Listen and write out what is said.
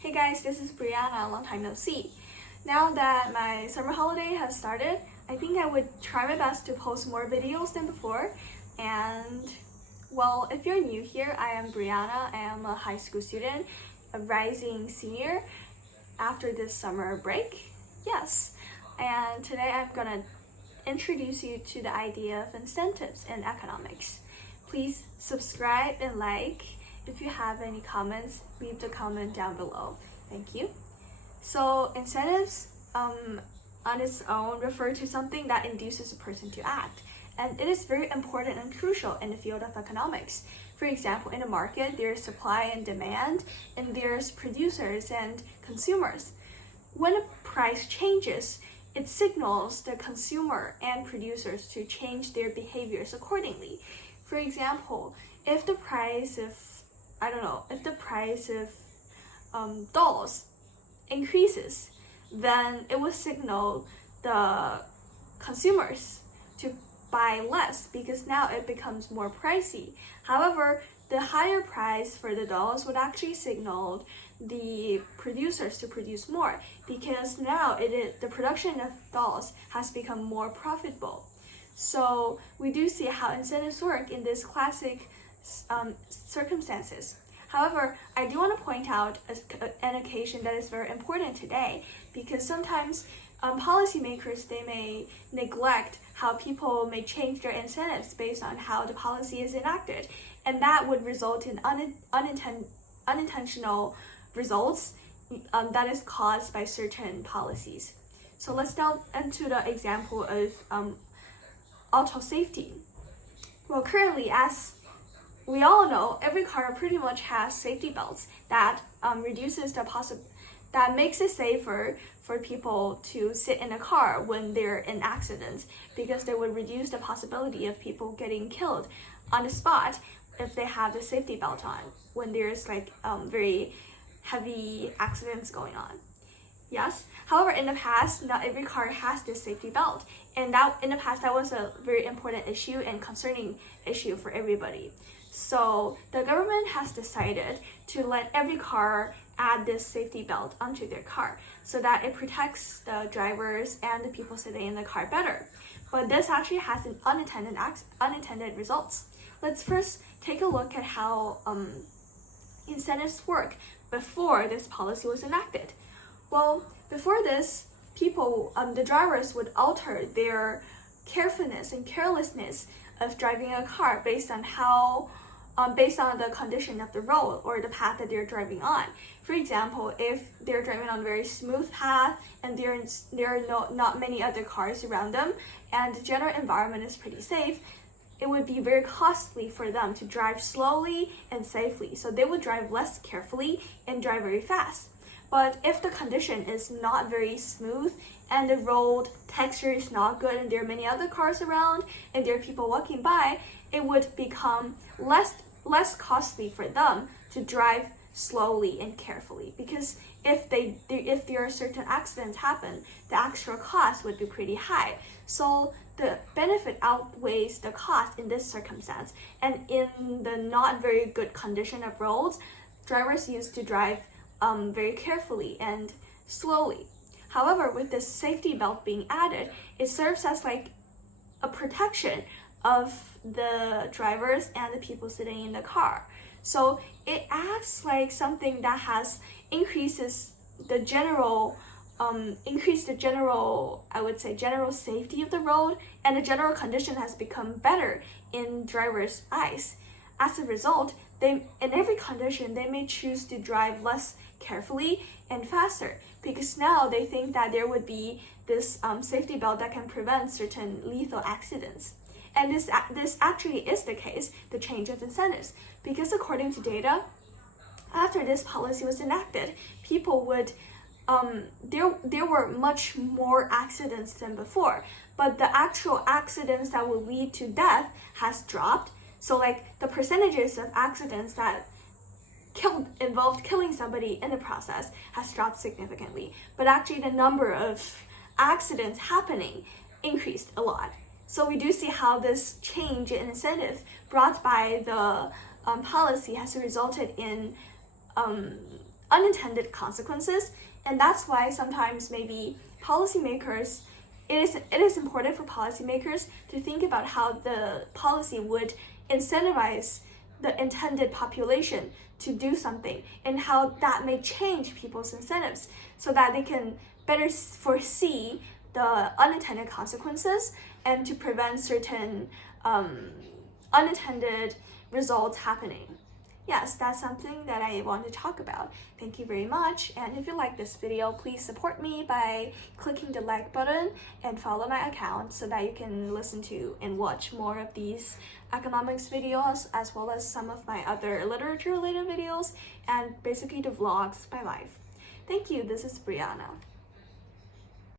Hey guys, this is Brianna, long time no see. Now that my summer holiday has started, I think I would try my best to post more videos than before. And well, if you're new here, I am Brianna. I am a high school student, a rising senior after this summer break. Yes, and today I'm gonna introduce you to the idea of incentives in economics. Please subscribe and like. If you have any comments, leave the comment down below. Thank you. So incentives on its own refer to something that induces a person to act. And it is very important and crucial in the field of economics. For example, in a market, there's supply and demand, and there's producers and consumers. When a price changes, it signals the consumer and producers to change their behaviors accordingly. For example, if the price of dolls increases, then it will signal the consumers to buy less because now it becomes more pricey. However, the higher price for the dolls would actually signal the producers to produce more because now the production of dolls has become more profitable. So we do see how incentives work in this classic circumstances. However, I do want to point out an occasion that is very important today because sometimes policymakers, they may neglect how people may change their incentives based on how the policy is enacted, and that would result in unintentional results that is caused by certain policies. So let's delve into the example of auto safety. Well, currently, as we all know, every car pretty much has safety belts that that makes it safer for people to sit in a car when they're in accidents because they would reduce the possibility of people getting killed on the spot if they have the safety belt on when there's very heavy accidents going on. Yes. However, in the past, not every car has this safety belt, and in the past that was a very important issue and concerning issue for everybody. So the government has decided to let every car add this safety belt onto their car so that it protects the drivers and the people sitting in the car better. But this actually has an unintended results. Let's first take a look at how incentives work before this policy was enacted. Well, before this, the drivers would alter their carefulness and carelessness of driving a car based on the condition of the road or the path that they're driving on. For example, if they're driving on a very smooth path and there are not many other cars around them and the general environment is pretty safe, it would be very costly for them to drive slowly and safely. So they would drive less carefully and drive very fast. But if the condition is not very smooth and the road texture is not good and there are many other cars around and there are people walking by, it would become less costly for them to drive slowly and carefully because if there are certain accidents happen, the extra cost would be pretty high. So the benefit outweighs the cost in this circumstance. And in the not very good condition of roads, drivers used to drive very carefully and slowly. However, with this safety belt being added, it serves as like a protection of the drivers and the people sitting in the car. So it acts like something that has increased the general safety of the road, and the general condition has become better in drivers' eyes. As a result, in every condition, they may choose to drive less carefully and faster because now they think that there would be this safety belt that can prevent certain lethal accidents. And this actually is the case, the change of incentives, because according to data, after this policy was enacted, people would there were much more accidents than before, but the actual accidents that would lead to death has dropped. So the percentages of accidents that involved killing somebody in the process has dropped significantly, but actually the number of accidents happening increased a lot. So we do see how this change in incentive brought by the policy has resulted in unintended consequences. And that's why sometimes maybe policymakers, it is important for policymakers to think about how the policy would incentivize the intended population to do something, and how that may change people's incentives so that they can better foresee the unintended consequences and to prevent certain unintended results happening. Yes, that's something that I want to talk about. Thank you very much. And if you like this video, please support me by clicking the like button and follow my account so that you can listen to and watch more of these economics videos, as well as some of my other literature related videos and basically the vlogs, my life. Thank you. This is Brianna.